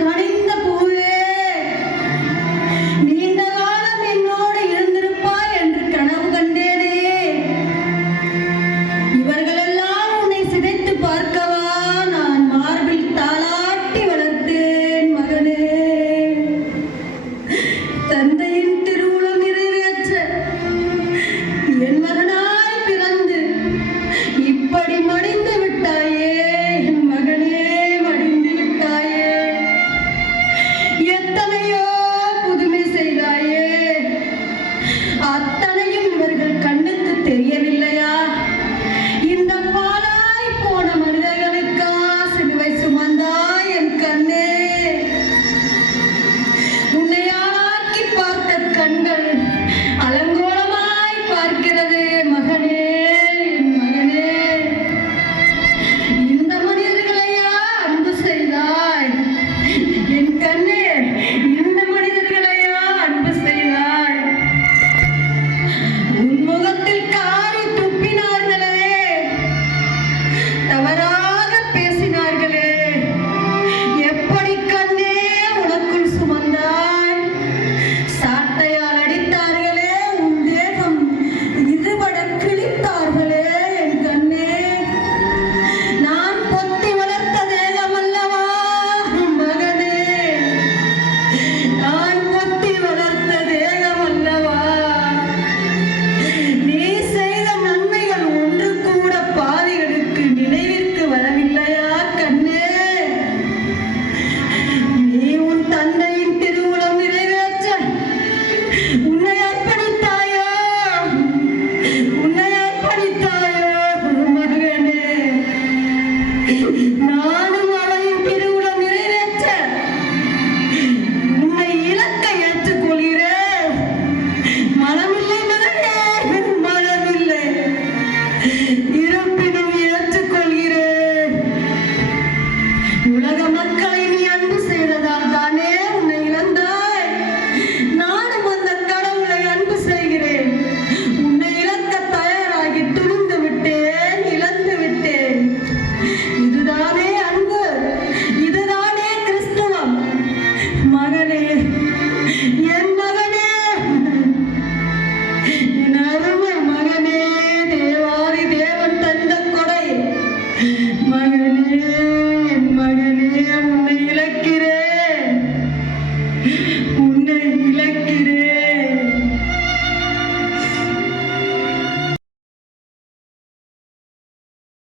கணிந்து